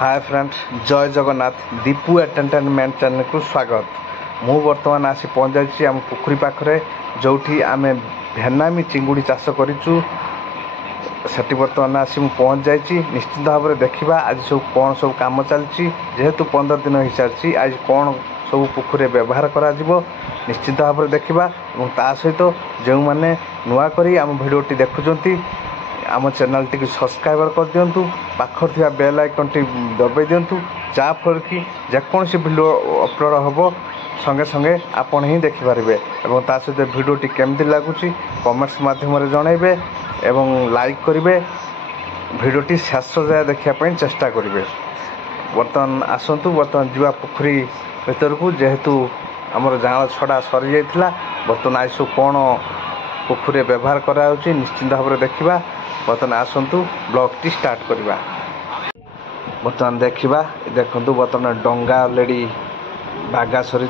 Hi friends, जय Jagannath. Deepu entertainment channel को स्वागत। मु बर्तमान आसी पहुँच जाइए आम पोखरी पाखरे जो आम भेनामी चिंगुड़ी चाष करूँ। से बर्तमान आसी पहुँच जाइए। निश्चित भाव में देखा आज सब कौन सब कम चलती जेहेतु 15 दिन हो सारी आज कौन सब पोखरी व्यवहार करा निश्चित भाव में देखा ता सहित जो मैंने नुआ करी आम भिडटी देखुं आम चैनल टी सब्सक्राइब कर दिंतु पाखर थी बेल आइकन टी दबाई दिंतु जहाँफल कि जेकोसी भिडियो अपलोड हम संगे संगे आपण ही देखिपारे और ता सहित भिडियोटी केमती लगुच कमेंट्स माध्यम जनइबे एवं लाइक करेंगे भिडियोटी शेष जाए देखापी चेष्टा करेंगे। बर्तमान आसतु बर्तमान जुआ पोखरी भीतर को जेहेतु आमर जाल छड़ा सरी जाइथिला बर्तमान आज सब कौन पोखरी व्यवहार करा निश्चित भाव में देखा। बर्तमान आसतु ब्लॉग टी स्टार्ट करवा। बर्तमान देखा देखु बर्तमान डंगा अलरेडी बागा सरी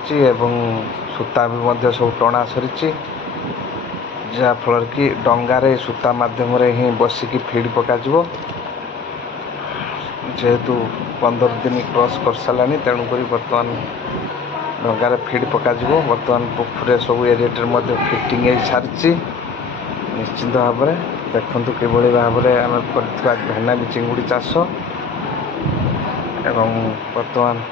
सूता भी सब टणा सरी जहाँफल कि डंगारे सूता मध्यम ही बसिकी फीड पक जेहेतु 15 दिन क्रॉस कर सारे तेणुक बर्तमान डंगारे फीड पक बर्तमान पोखरी सब एरिएटर फिटिंग हो सारी निश्चित भाव में देखु कि भाव में आम कर भेनामी चिंगुड़ी चाष एवं बर्तमान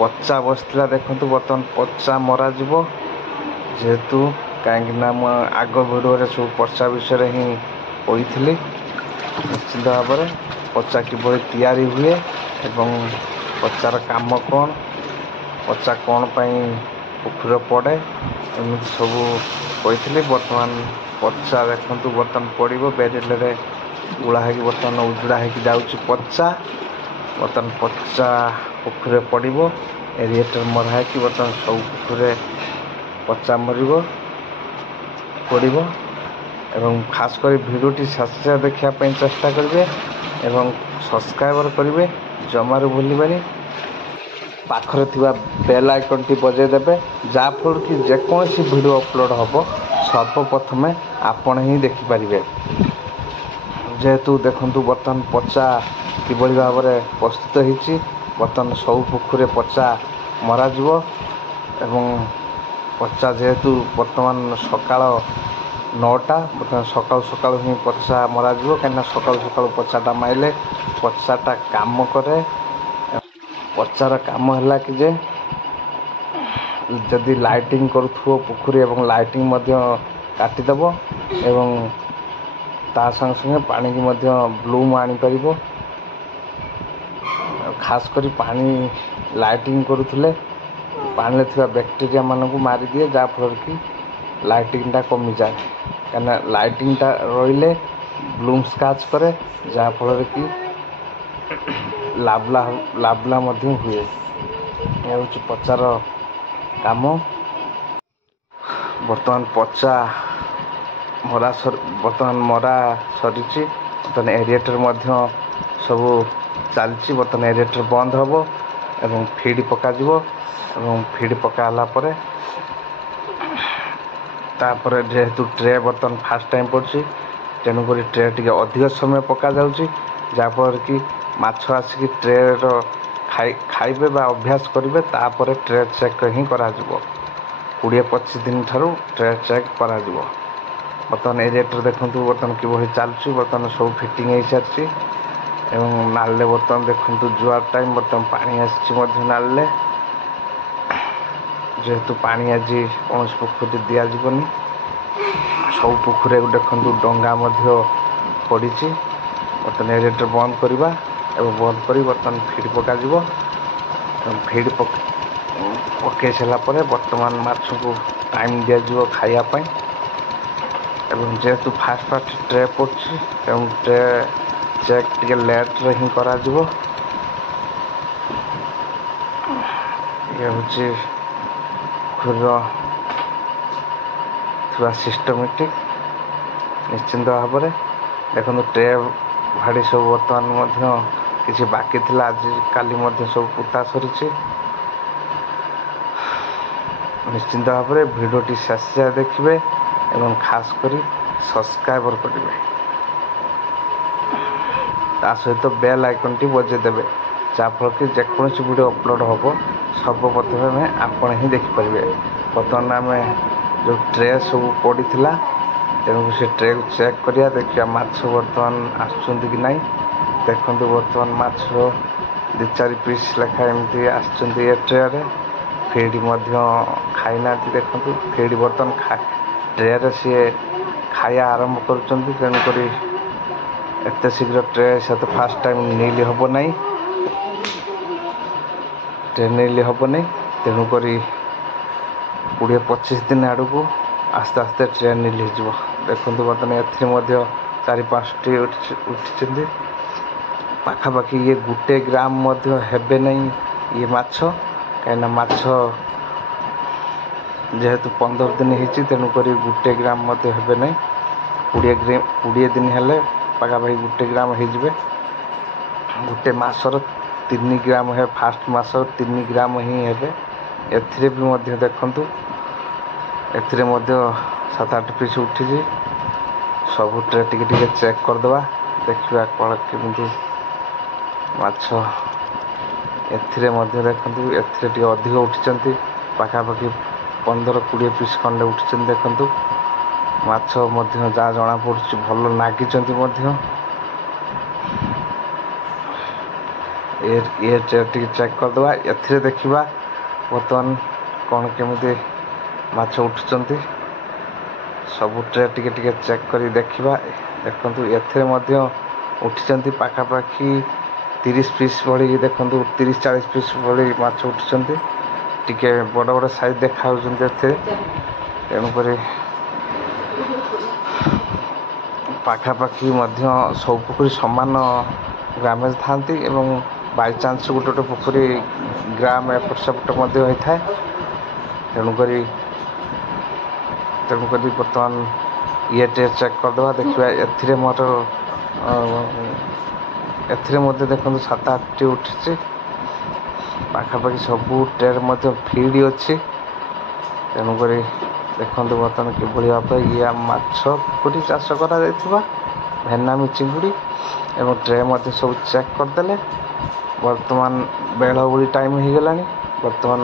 पचा बसला देखु बर्तमान पचा मरा जेहेतु कहीं आग भिडियो सब पचा विषय ही कही निश्चित भाव में पचा किभली तैयारी हुए एवं पचार काम कौन पचा कौन पोखरी पड़े एमती सब कही। बर्तमान पचा देखु बर्तमान पड़ो बेरेल गुड़ा है बर्तमान उजड़ा हो पचा बर्तमान पचा पोखरी पड़ो एरिएटर मरा है बर्तमान सब पोखरी पचा मर पड़ो एवं खास कर भिडियोटी शेष देखापी चेष्टा करेंगे एवं सब्सक्राइबर करेंगे जमार भूलि पाखरे थिबा बेल आइकन टी बजाई देबे जहाँफल कि जेकोसी वीडियो अपलोड हम सर्वप्रथम आपण ही देखिपारे। जेहेतु देखु बर्तमान पचा किभली भाव में प्रस्तुत होती बर्तमान सब पोखरी पचा मरा एवं पचा जेहेतु बर्तमान सकाळ 9टा बर्तमान सकाल सकाल ही पचा मरा कहीं सकाल सकाल पचाटा माइले पचाटा काम करे। पचार काम है कि जे जदि लाइटिंग करूथो पोखरी एवं लाइटिंग काटिदेव एवं ता संगे संगे पानी की ब्लूम आनी पारिबो। खास करी पानी लाइटिंग करुले पानी थिबा बैक्टेरिया मानक मारी दिए जहाँफल कि लाइटिंगटा कमी जाए कहीं लाइटिंगटा रहिले ब्लूम स्काच करे जहाँफल कि लाभला हुए। यह हूँ पचार काम। बर्तमान पचा मरा बर्तमान मरा सरी बर्तमान एरिएटर सब चलती बर्तमान एरिएटर बंद हम एवं फीड पका फीड पकाला तापर जेहेतु ट्रे बर्तमान फास्ट टाइम पड़ी तेणुक ट्रे टी अधिक समय पका जहाँफल कि माछ आसिक ट्रे खाइबे बा अभ्यास करेंगे तापर ट्रे चेक ही करा 20-25 दिन ठारू ट्रे चेक करा बर्तमान एरिएटर देखु बर्तमान किभली चलुची बर्तमान सब फिटिंग हो सारी एवं नाले बर्तमान देखु जुआर टाइम बर्तमान पानी आसी नाले जेहेतु पानी आज कौन पोखरी दिज्वनी सब पोखरी देखु डंगा पड़ी बर्तमान एरिएटर बंद करवा एवं बंद कर बर्तमान फीड पका फीड पकई सारापर बर्तमान माछ को टाइम दिज्व खायापाई एवं जेहेतु फास्ट फास्ट ट्रे पड़ी एवं ट्रे चेक टे लेट रे ही करा ये हूँ सिस्टमेटिक निश्चिंत भाव में देखो ट्रे भाड़ी सब बर्तमान किसी बाकी थिला आज काली सब पुता सरी निश्चिंत भाव में भिडियोटी शेष देखिए एवं खास करी सब्सक्राइबर करेंगे ता सहित बेल आइकन टी बजे देवे ଯାହାଫଳରେ କି ଯେକୌଣସି ଭିଡ଼ିଓ ଅପଲୋଡ଼ ହେବ ସର୍ବପ୍ରଥମେ ଆପଣ ହିଁ ଦେଖିପାରିବେ। ବର୍ତ୍ତମାନ ଆମେ ଯେଉଁ ଟ୍ରେ ସବୁ ପଡ଼ିଥିଲା, ତେଣୁ ସେ ଟ୍ରେକୁ ଚେକ୍ କରିବା, ଦେଖିବା ମାଛ ବର୍ତ୍ତମାନ ଆସୁଛନ୍ତି କି ନାହିଁ। ଦେଖନ୍ତୁ ବର୍ତ୍ତମାନ ମାଛ 2-4 ପିସ୍ ଲେଖା ଏମିତି ଆସିଛନ୍ତି ଏ ଟ୍ରେରେ। ଫିଡ୍ ମଧ୍ୟ ଖାଇନାହାନ୍ତି। ଦେଖନ୍ତୁ ଫିଡ୍ ବର୍ତ୍ତମାନ ଟ୍ରେରେ ସିଏ ଖାଇବା ଆରମ୍ଭ କରୁଛନ୍ତି। ତେଣୁକରି ଏତେ ଶୀଘ୍ର ଟ୍ରେ ସହିତ ଫାଷ୍ଟ ଟାଇମ୍ ନିଲ୍ ହେବ ନାହିଁ, ତେଣୁକରି 20-25 ଦିନ ଆଡ଼କୁ ଆସ୍ତେ ଆସ୍ତେ ଟ୍ରେ ନିଲ୍ ହେଇଯିବ। ଦେଖନ୍ତୁ ବର୍ତ୍ତମାନ ଏଥିରେ ମଧ୍ୟ 4-5ଟି ଉଠିଛନ୍ତି। ପାଖାପାଖି ଇଏ 1 ଗ୍ରାମ ମଧ୍ୟ ହେବେ ନାହିଁ ଇଏ ମାଛ, କାହିଁକିନା ମାଛ ଯେହେତୁ 15 ଦିନ ହେଇଛି, ତେଣୁକରି 1 ଗ୍ରାମ ମଧ୍ୟ ହେବେ ନାହିଁ। 20 ଦିନ ହେଲେ ପାଖାପାଖି 1 ଗ୍ରାମ ହେଇଯିବେ। ଗୋଟେ ମାସର 3 ଗ୍ରାମ ହେବେ, ଫାଷ୍ଟ ମାସର 3 ଗ୍ରାମ ହିଁ ହେବେ। ଏଥିରେ ବି ମଧ୍ୟ ଦେଖନ୍ତୁ, ଏଥିରେ ମଧ୍ୟ 7-8 ପିସ୍ ଉଠିଛି। ସବୁ ଟ୍ରେ ଟିକେ ଟିକେ ଚେକ୍ କରିଦେବା, ଦେଖିବା କ'ଣ କେମିତି ମାଛ। ଏଥିରେ ମଧ୍ୟ ଦେଖନ୍ତୁ, ଏଥିରେ ଟିକେ ଅଧିକ ଉଠିଛନ୍ତି, ପାଖାପାଖି 15-20 ପିସ୍ ଖଣ୍ଡେ ଉଠିଛନ୍ତି। ଦେଖନ୍ତୁ ମାଛ ମଧ୍ୟ ଯାହା ଜଣାପଡ଼ୁଛି ଭଲ ନାଗିଛନ୍ତି ମଧ୍ୟ। ଏ ଟ୍ରେ ଟିକେ ଚେକ୍ କରିଦେବା, ଏଥିରେ ଦେଖିବା ବର୍ତ୍ତମାନ କ'ଣ କେମିତି ମାଛ ଉଠୁଛନ୍ତି। ସବୁ ଟ୍ରେ ଟିକେ ଟିକେ ଚେକ୍ କରି ଦେଖିବା। ଦେଖନ୍ତୁ ଏଥିରେ ମଧ୍ୟ ଉଠିଛନ୍ତି ପାଖାପାଖି 30 ପିସ୍ ଭଳି। ଦେଖନ୍ତୁ 30-40 ପିସ୍ ଭଳି ମାଛ ଉଠିଛନ୍ତି। ଟିକେ ବଡ଼ ବଡ଼ ସାଇଜ୍ ଦେଖାଯାଉଛନ୍ତି ଏଥିରେ। ତେଣୁକରି ପାଖାପାଖି ମଧ୍ୟ ସବୁ ପୋଖରୀ ସମାନ ଗ୍ରାମେଜ ଥାନ୍ତି ଏବଂ ବାଇଚାନ୍ସ ଗୋଟେ ପୋଖରୀ ଗ୍ରାମ ଏପଟ ସେପଟ ମଧ୍ୟ ହୋଇଥାଏ। ତେଣୁକରି ବର୍ତ୍ତମାନ ଇଏ ଟ୍ରେ ଚେକ୍ କରିଦେବା, ଦେଖିବା। ଏଥିରେ ମଧ୍ୟ ଦେଖନ୍ତୁ 7-8ଟି ଉଠିଛି। ପାଖାପାଖି ସବୁ ଟ୍ରେରେ ମଧ୍ୟ ଫିଡ୍ ଅଛି। ତେଣୁକରି ଦେଖନ୍ତୁ ବର୍ତ୍ତମାନ କିଭଳି ଭାବରେ ଇଏ ମାଛ ପୋଖରୀ ଚାଷ କରାଯାଇଥିବା ଭେନାମୀ ଚିଙ୍ଗୁଡ଼ି ଏବଂ ଟ୍ରେ ମଧ୍ୟ ସବୁ ଚେକ୍ କରିଦେଲେ। ବର୍ତ୍ତମାନ ବେଳବୁଳି ଟାଇମ୍ ହେଇଗଲାଣି। ବର୍ତ୍ତମାନ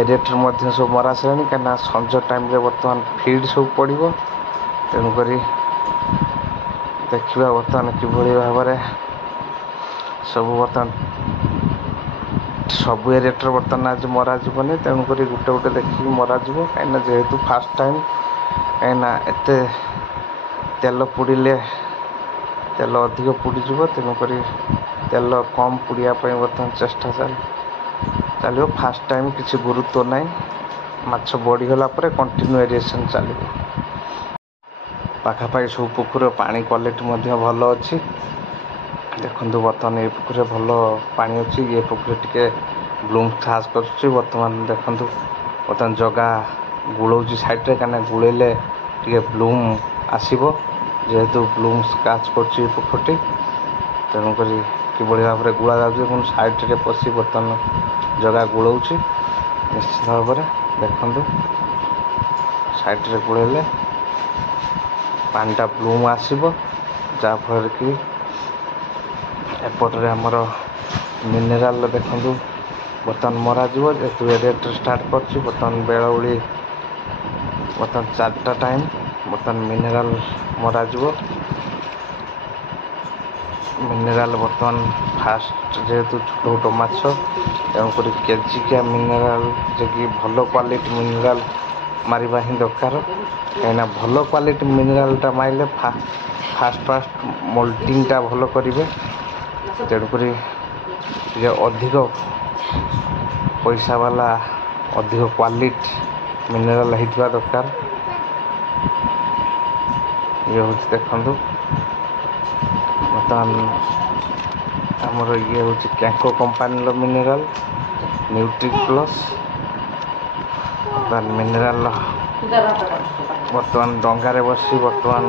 ଏରେଟ୍ରେ ମଧ୍ୟ ସବୁ ମରା ଆସିଲାଣି, କାହିଁକିନା ସଞ୍ଜ ଟାଇମ୍ରେ ବର୍ତ୍ତମାନ ଫିଡ୍ ସବୁ ପଡ଼ିବ। ତେଣୁକରି ଦେଖିବା ବର୍ତ୍ତମାନ କିଭଳି ଭାବରେ ସବୁ ଏରେଟ୍ରେ ବର୍ତ୍ତମାନ ଆଜି ମରାଯିବନି। ତେଣୁକରି ଗୋଟେ ଦେଖିକି ମରାଯିବ, କାହିଁକିନା ଯେହେତୁ ଫାଷ୍ଟ ଟାଇମ୍, କାହିଁକିନା ଏତେ ତେଲ ପୋଡ଼ିଲେ ତେଲ ଅଧିକ ପୋଡ଼ିଯିବ। ତେଣୁକରି ତେଲ କମ୍ ପୋଡ଼ିବା ପାଇଁ ବର୍ତ୍ତମାନ ଚେଷ୍ଟା ଚାଲିବ। ଫାଷ୍ଟ ଟାଇମ୍ କିଛି ଗୁରୁତ୍ୱ ନାହିଁ, ମାଛ ବଢ଼ିଗଲା ପରେ କଣ୍ଟିନ୍ୟୁ ଏରିଏସନ୍ ଚାଲିବ। ପାଖାପାଖି ସବୁ ପୋଖରୀର ପାଣି କ୍ୱାଲିଟି ମଧ୍ୟ ଭଲ ଅଛି। ଦେଖନ୍ତୁ ବର୍ତ୍ତମାନ ଏ ପୋଖରୀରେ ଭଲ ପାଣି ଅଛି। ଏ ପୋଖରୀ ଟିକେ ବ୍ଲୁମ୍ ସ୍କାଚ୍ କରୁଛି। ବର୍ତ୍ତମାନ ଦେଖନ୍ତୁ, ବର୍ତ୍ତମାନ ଜଗା ଗୁଳଉଛି ସାଇଡ଼୍ରେ, କାହିଁକିନା ଗୁଳେଇଲେ ଟିକେ ବ୍ଲୁମ୍ ଆସିବ। ଯେହେତୁ ବ୍ଲୁମ୍ ସ୍କାଚ୍ କରୁଛି ଏ ପୋଖରୀଟି, ତେଣୁକରି କିଭଳି ଭାବରେ ଗୁଳା ଯାଉଛି ଏବଂ ସାଇଡ଼୍ରେ ପଶି ବର୍ତ୍ତମାନ ଜଗା ଗୁଳଉଛି। ନିଶ୍ଚିତ ଭାବରେ ଦେଖନ୍ତୁ ସାଇଡ଼୍ରେ ଗୁଳେଇଲେ ପାଣିଟା ବ୍ଲୁମ୍ ଆସିବ, ଯାହାଫଳରେ କି ଏପଟରେ ଆମର ମିନେରାଲ୍ ଦେଖନ୍ତୁ ବର୍ତ୍ତମାନ ମରାଯିବ। ଯେହେତୁ ଏରେଟ୍ରେ ଷ୍ଟାର୍ଟ କରୁଛି, ବର୍ତ୍ତମାନ ବେଳବୁଳି ବର୍ତ୍ତମାନ 4ଟା ଟାଇମ୍, ବର୍ତ୍ତମାନ ମିନେରାଲ୍ ମରାଯିବ। ମିନେରାଲ୍ ବର୍ତ୍ତମାନ ଫାଷ୍ଟ ଯେହେତୁ ଛୋଟ ମାଛ, ତେଣୁକରି କେଜିକିଆ ମିନେରାଲ୍, ଯେକି ଭଲ କ୍ୱାଲିଟି ମିନେରାଲ୍ ମାରିବା ହିଁ ଦରକାର। କାହିଁକିନା ଭଲ କ୍ୱାଲିଟି ମିନେରାଲ୍ଟା ମାରିଲେ ଫାଷ୍ଟ ମୋଲ୍ଟିଂଟା ଭଲ କରିବେ। ତେଣୁକରି ଟିକେ ଅଧିକ ପଇସା ବାଲା ଅଧିକ କ୍ୱାଲିଟି ମିନେରାଲ୍ ହେଇଥିବା ଦରକାର। ଇଏ ହେଉଛି ଦେଖନ୍ତୁ ବର୍ତ୍ତମାନ ଆମର ଇଏ ହେଉଛି କ୍ୟାଙ୍କୋ କମ୍ପାନୀର ମିନେରାଲ୍ ନ୍ୟୁଟ୍ରିକ୍ ପ୍ଲସ୍। ବର୍ତ୍ତମାନ ମିନେରାଲ୍ ବର୍ତ୍ତମାନ ଡଙ୍ଗାରେ ବସି ବର୍ତ୍ତମାନ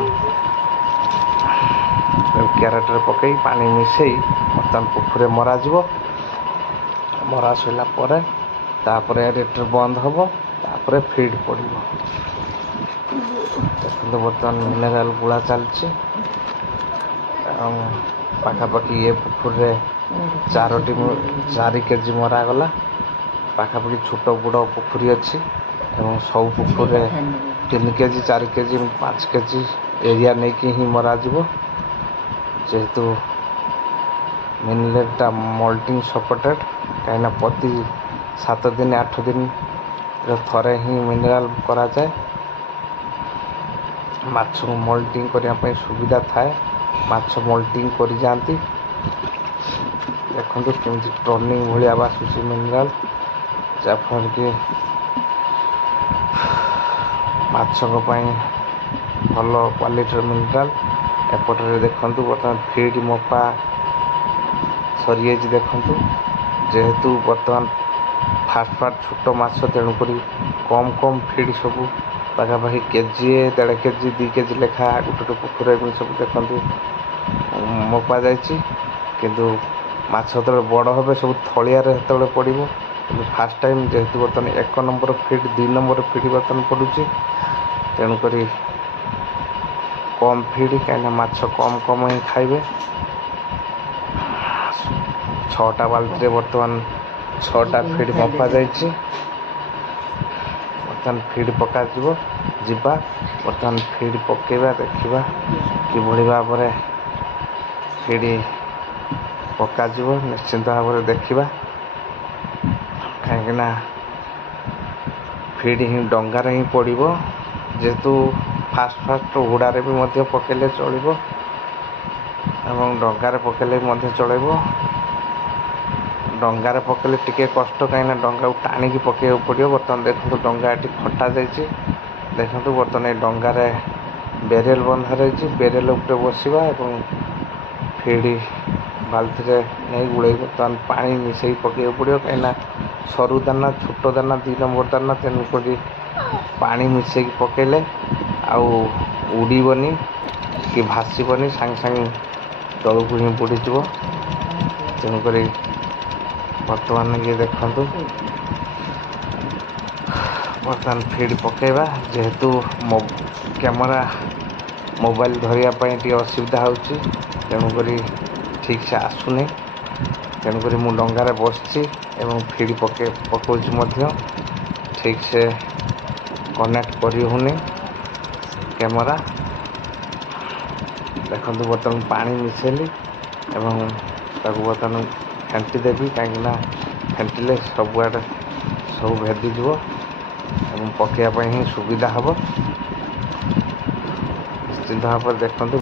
କ୍ୟାରେଟ୍ରେ ପକାଇ ପାଣି ମିଶାଇ ବର୍ତ୍ତମାନ ପୋଖରୀରେ ମରାଯିବ। ମରା ସରିଲା ପରେ ତାପରେ ଏରେଟ୍ରେ ବନ୍ଦ ହେବ, ତାପରେ ଫିଡ୍ ପଡ଼ିବ। ଦେଖନ୍ତୁ ବର୍ତ୍ତମାନ ମିନେରାଲ୍ ଗୁଳା ଚାଲିଛି। ପାଖାପାଖି ଏ ପୋଖରୀରେ ଚାରି କେଜି ମରାଗଲା। ପାଖାପାଖି ଛୋଟ ବଡ଼ ପୋଖରୀ ଅଛି ଏବଂ ସବୁ ପୋଖରୀରେ 3 କେଜି 4 କେଜି 5 କେଜି ଏରିଆ ନେଇକି ହିଁ ମରାଯିବ। ଯେହେତୁ ମିନେରାଲଟା ମଲ୍ଟିଂ ସପୋର୍ଟେଡ଼, କାହିଁକିନା ପ୍ରତି 7 ଦିନ 8 ଦିନରେ ଥରେ ହିଁ ମିନେରାଲ କରାଯାଏ। ମାଛକୁ ମଲ୍ଟିଂ କରିବା ପାଇଁ ସୁବିଧା ଥାଏ, ମାଛ ମଲ୍ଟିଂ କରିଯାଆନ୍ତି। ଦେଖନ୍ତୁ କେମିତି ଟର୍ଣ୍ଣିଂ ଭଳିଆ ବାସୁଛି ମିନେରାଲ, ଯାହାଫଳରେ କି ମାଛଙ୍କ ପାଇଁ ଭଲ କ୍ୱାଲିଟିର ମିନେରାଲ। ଏପଟରେ ଦେଖନ୍ତୁ ବର୍ତ୍ତମାନ ଫିଡ୍ ମପା ସରିଯାଇଛି। ଦେଖନ୍ତୁ ଯେହେତୁ ବର୍ତ୍ତମାନ ଫାଷ୍ଟ ଛୋଟ ମାଛ, ତେଣୁକରି କମ୍ ଫିଡ୍ ସବୁ ପାଖାପାଖି କେଜିଏ 1.5 କେଜି 2 କେଜି ଲେଖା ଗୋଟେ ପୋଖରୀ ଏମିତି ସବୁ ଦେଖନ୍ତୁ ମପା ଯାଇଛି। କିନ୍ତୁ ମାଛ ଯେତେବେଳେ ବଡ଼ ହେବେ ସବୁ ଥଳିଆରେ ସେତେବେଳେ ପଡ଼ିବ। କିନ୍ତୁ ଫାଷ୍ଟ ଟାଇମ୍ ଯେହେତୁ ବର୍ତ୍ତମାନ 1 ନମ୍ବର ଫିଡ୍ 2 ନମ୍ବର ଫିଡ୍ ବର୍ତ୍ତମାନ ପଡ଼ୁଛି, ତେଣୁକରି କମ୍ ଫିଡ୍, କାହିଁକିନା ମାଛ କମ୍ ହିଁ ଖାଇବେ। 6ଟା ବାଲ୍ଟିରେ ବର୍ତ୍ତମାନ 6ଟା ଫିଡ୍ ମପା ଯାଇଛି। ବର୍ତ୍ତମାନ ଫିଡ୍ ପକାଯିବ। ବର୍ତ୍ତମାନ ଫିଡ୍ ପକାଇବା, ଦେଖିବା କିଭଳି ଭାବରେ ଫିଡ୍ ପକାଯିବ। ନିଶ୍ଚିନ୍ତ ଭାବରେ ଦେଖିବା, କାହିଁକିନା ଫିଡ୍ ହିଁ ଡଙ୍ଗାରେ ହିଁ ପଡ଼ିବ। ଯେହେତୁ ଫାଷ୍ଟ ହୁଡ଼ାରେ ବି ମଧ୍ୟ ପକାଇଲେ ଚଳିବ ଏବଂ ଡଙ୍ଗାରେ ପକାଇଲେ ମଧ୍ୟ ଚଳିବ। ଡଙ୍ଗାରେ ପକାଇଲେ ଟିକେ କଷ୍ଟ, କାହିଁକିନା ଡଙ୍ଗାକୁ ଟାଣିକି ପକାଇବାକୁ ପଡ଼ିବ। ବର୍ତ୍ତମାନ ଦେଖନ୍ତୁ ଡଙ୍ଗା ଏଠି ଫଟା ଯାଇଛି। ଦେଖନ୍ତୁ ବର୍ତ୍ତମାନ ଏ ଡଙ୍ଗାରେ ବେରେଲ ବନ୍ଧା ରହିଛି। ବେରେଲ ଉପରେ ବସିବା ଏବଂ ଫିଡ୍ ବାଲ୍ଟିରେ ନେଇ ଗୁଳେଇ ବର୍ତ୍ତମାନ ପାଣି ମିଶାଇକି ପକାଇବାକୁ ପଡ଼ିବ, କାହିଁକିନା ସରୁ ଦାନା ଛୋଟ ଦାନା 2 ନମ୍ବର ଦାନା, ତେଣୁକରି ପାଣି ମିଶାଇକି ପକାଇଲେ ଆଉ ଉଡ଼ିବନି କି ଭାସିବନି, ସାଙ୍ଗେ ତଳକୁ ହିଁ ବୁଡ଼ିଯିବ। ତେଣୁକରି ବର୍ତ୍ତମାନ ଇଏ ଦେଖନ୍ତୁ ବର୍ତ୍ତମାନ ଫିଡ୍ ପକାଇବା। ଯେହେତୁ କ୍ୟାମେରା ମୋବାଇଲ ଧରିବା ପାଇଁ ଟିକେ ଅସୁବିଧା ହେଉଛି, ତେଣୁକରି ଠିକ୍ସେ ଆସୁନି। ତେଣୁକରି ମୁଁ ଡଙ୍ଗାରେ ବସିଛି ଏବଂ ଫିଡ୍ ପକାଉଛି ମଧ୍ୟ ଠିକ୍ସେ କନେକ୍ଟ କରି ହେଉନି କ୍ୟାମେରା। ଦେଖନ୍ତୁ ବର୍ତ୍ତମାନ ପାଣି ମିଶାଇଲି ଏବଂ ତାକୁ ବର୍ତ୍ତମାନ ଫେଣ୍ଟି ଦେବି, କାହିଁକିନା ଫେଣ୍ଟିଲେ ସବୁଆଡ଼େ ସବୁ ଭେଦିଯିବ ଏବଂ ପକାଇବା ପାଇଁ ହିଁ ସୁବିଧା ହେବ। ନିଶ୍ଚିନ୍ତ ଭାବରେ ଦେଖନ୍ତୁ।